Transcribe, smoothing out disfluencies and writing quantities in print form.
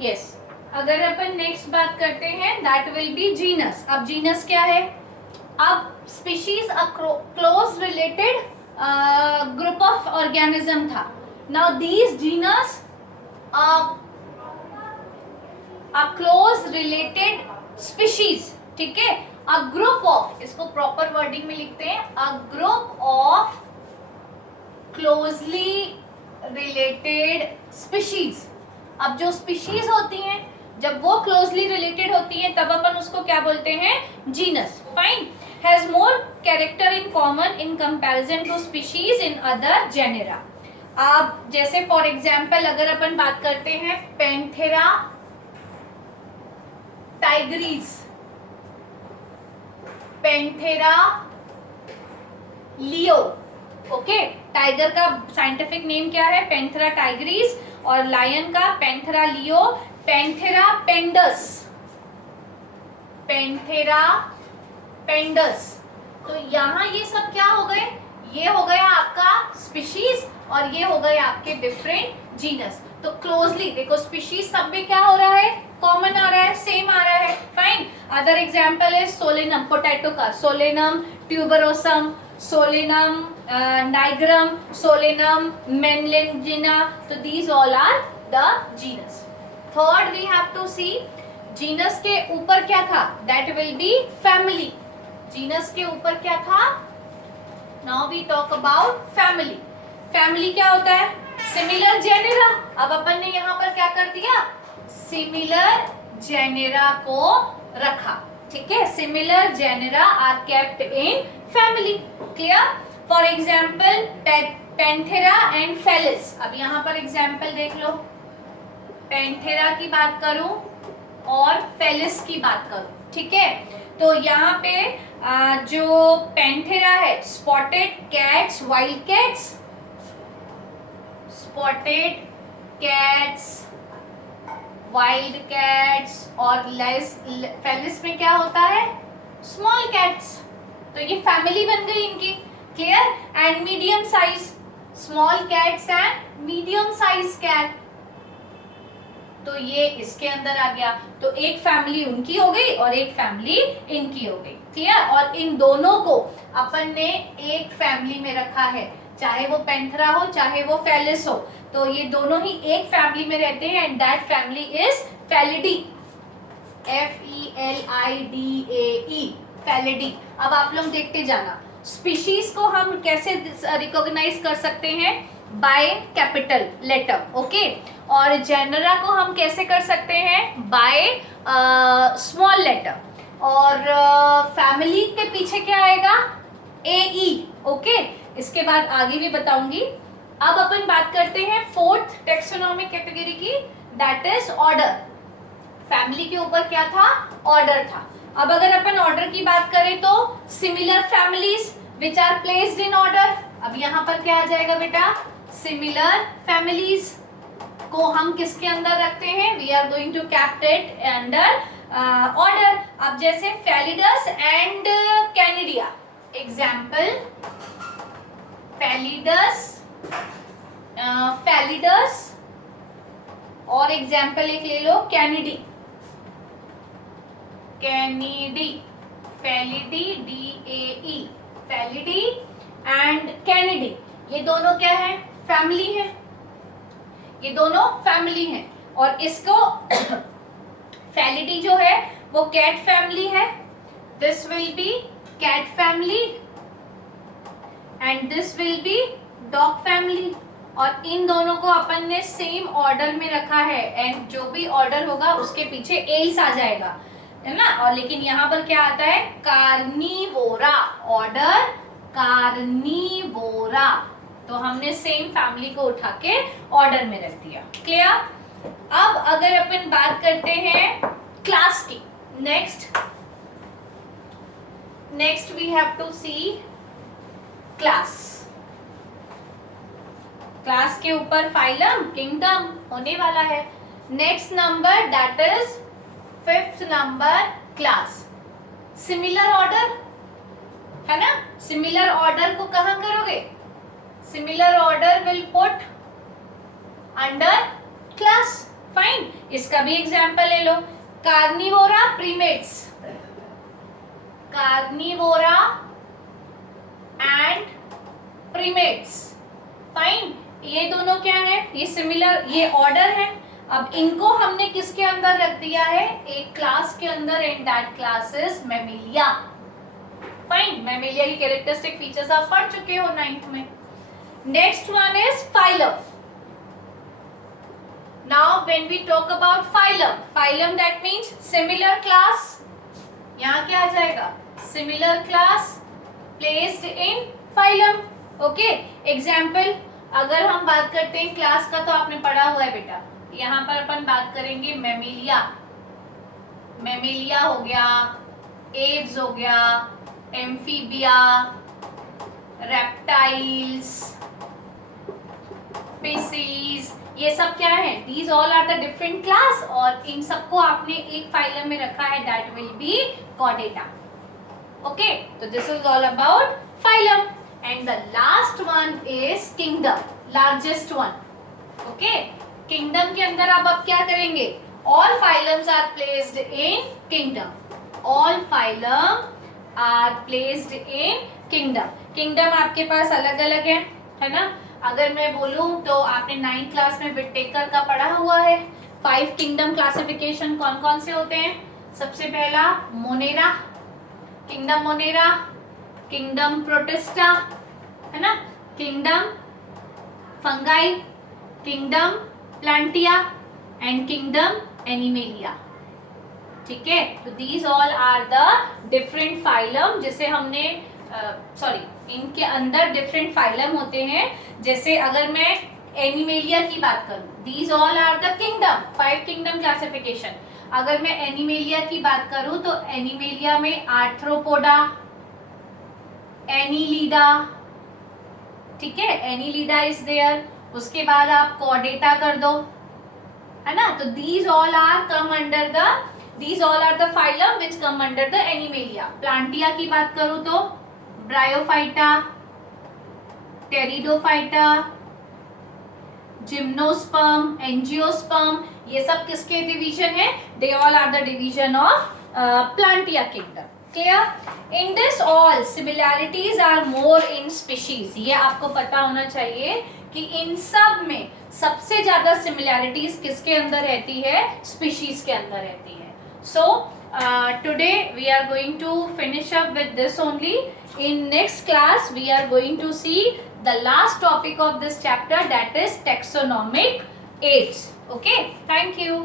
Yes. अगर अपन next बात करते हैं दैट विल बी जीनस। अब जीनस क्या है? अब species a close related group of organism था। Now these genus a close related species, ठीक है। अ ग्रुप ऑफ, इसको प्रॉपर वर्डिंग में लिखते हैं, a group of closely related species. अब जो स्पीशीज होती हैं जब वो क्लोजली रिलेटेड होती हैं तब अपन उसको क्या बोलते हैं? Genus. Fine. Has more character in common in comparison to species in other genera. अब जैसे फॉर एग्जाम्पल अगर अपन बात करते हैं Panthera tigris, Panthera leo, okay. Tiger का साइंटिफिक नेम क्या है? पैंथेरा टाइग्रीज, और लायन का Panthera leo, Panthera pardus, Panthera pardus. तो यहाँ ये सब क्या हो गए? ये हो गया आपका स्पीशीज और ये हो गए आपके डिफरेंट जीनस। तो क्लोजली देखो स्पीशीज सब में क्या हो रहा है? कॉमन आ रहा है, सेम आ रहा है। फाइन। अदर एग्जाम्पल है सोलेनम, पोटैटो का Solanum tuberosum, Solanum nigrum, Solanum melongena. तो these all are the genus. Third we have to see genus के ऊपर क्या था? That will be family. Genus के ऊपर क्या था? Now we talk about family. Family क्या होता है? Similar genera. अब अपन ने यहाँ पर क्या कर दिया? सिमिलर जेनेरा को रखा, ठीक है। Similar genera are kept in family. Clear? For example Panthera and Felis. अब यहाँ पर एग्जाम्पल देख लो। पैंथेरा की बात करूं और फेलिस की बात करूं, ठीक है। तो यहाँ पे जो पैंथेरा है, spotted cats, wild cats, spotted cats, wild cats, और फेलिस में क्या होता है? Small cats. तो ये फैमिली बन गई इनकी। Clear? And medium size, small cats and medium size cat. तो ये इसके अंदर आ गया। तो एक फैमिली उनकी हो गई और एक फैमिली इनकी हो गई। क्लियर? और इन दोनों को अपन ने एक फैमिली में रखा है, चाहे वो पैंथेरा हो चाहे वो फेलिस हो। तो ये दोनों ही एक फैमिली में रहते हैं and that family is Felidae, FELIDAE, Felidae. अब आप लोग देखते जाना स्पीशीज को हम कैसे रिकॉग्नाइज कर सकते हैं? By capital letter, okay. और जेनरा को हम कैसे कर सकते हैं? By small letter. और फैमिली के पीछे क्या आएगा? AE, okay. इसके बाद आगे भी बताऊंगी। अब अपन बात करते हैं फोर्थ टेक्सोनॉमिक कैटेगरी की, दैट इज ऑर्डर। फैमिली के ऊपर क्या था? ऑर्डर था। अब अगर अपन ऑर्डर की बात करें तो similar families which are placed in order. अब यहाँ पर क्या आ जाएगा बेटा? सिमिलर फैमिलीज को हम किसके अंदर रखते हैं? We are going to kept it under order. अब जैसे फेलिडस एंड कैनिडिया, एग्जाम्पल फेलिडस, फेलिडस, और एग्जाम्पल एक ले लो Canidae, Canidae, Felidae, DAE, Felidae and Canidae. ये दोनों क्या है? फैमिली है। ये दोनों फैमिली हैं। और इसको फेलिडी जो है वो कैट फैमिली है, this will be cat family and this will be dog family. और इन दोनों को अपन ने सेम ऑर्डर में रखा है एंड जो भी ऑर्डर होगा उसके पीछे एल्स आ जाएगा, है ना। और लेकिन यहाँ पर क्या आता है? Carnivora, order Carnivora. तो हमने सेम फैमिली को उठा के ऑर्डर में रख दिया। क्लियर? अब अगर अपन बात करते हैं क्लास की, next we have to see class. Class के ऊपर फाइलम, किंगडम होने वाला है। Next number that is fifth number, class. Similar order है ना। सिमिलर ऑर्डर को कहां करोगे? Similar order will put under class. Fine, इसका भी एग्जाम्पल ले लो, Carnivora Primates, Carnivora and Primates, fine, ये दोनों क्या है, ये सिमिलर, ये ऑर्डर है। अब इनको हमने किसके अंदर रख दिया है, एक क्लास के अंदर, and that class is Mammalia. Fine, Mammalia की कैरेक्टरिस्टिक फीचर्स आप पढ़ चुके हो 9th में। Next one is phylum. Now when we talk about phylum, phylum that means similar class, यहाँ क्या आ जाएगा, similar class placed in phylum, okay? Example, अगर हम बात करते हैं क्लास का तो आपने पढ़ा हुआ है बेटा, यहाँ पर अपन बात करेंगे मैमिलिया, मैमिलिया हो गया, एव्स हो गया, एम्फीबिया, रेप्टाइल्स, स्पीसीज, ये सब क्या है, these all are the different class, और इन सबको आपने एक फाइलम में रखा है, that will be Chordata. Okay, तो this is all about phylum. And the last one is kingdom, largest one. Okay, kingdom के अंदर आप अब क्या करेंगे, all phylums are placed in kingdom, all phylum are placed in kingdom. Kingdom आपके पास अलग अलग है ना। अगर मैं बोलूं तो आपने 9th क्लास में विटेकर का पढ़ा हुआ है। 5 किंगडम क्लासिफिकेशन कौन कौन से होते हैं, सबसे पहला Monera, kingdom Monera, kingdom Protista, है ना, kingdom Fungi, kingdom Plantae and kingdom Animalia. ठीक है, तो these all are the different phylum, जिसे हमने इनके अंदर डिफरेंट फाइलम होते हैं। जैसे अगर मैं एनिमेलिया की बात करूं, these all are the kingdom, 5 kingdom classification. अगर मैं एनिमेलिया की बात करूं तो एनिमेलिया में आर्थ्रोपोडा, एनीलिडा, ठीक है, एनीलिडा इज देयर। उसके बाद आप कॉर्डेटा कर दो, है ना, तो these all are come under the, these all are the phylum which come under the Animalia. Plantae की बात करूं तो ब्रायोफाइटा, टेरिडोफाइटा, जिम्नोस्पर्म, एंजियोस्पर्म, ये सब किसके डिवीजन है, they all are the division of Plantae kingdom. Clear? In this all similarities are more in species, ये आपको पता होना चाहिए कि इन सब में सबसे ज्यादा सिमिलैरिटीज किसके अंदर रहती है, स्पीशीज के अंदर रहती है। सो today we are going to finish up with this only. In next class we are going to see the last topic of this chapter, that is taxonomic aids. Okay, thank you.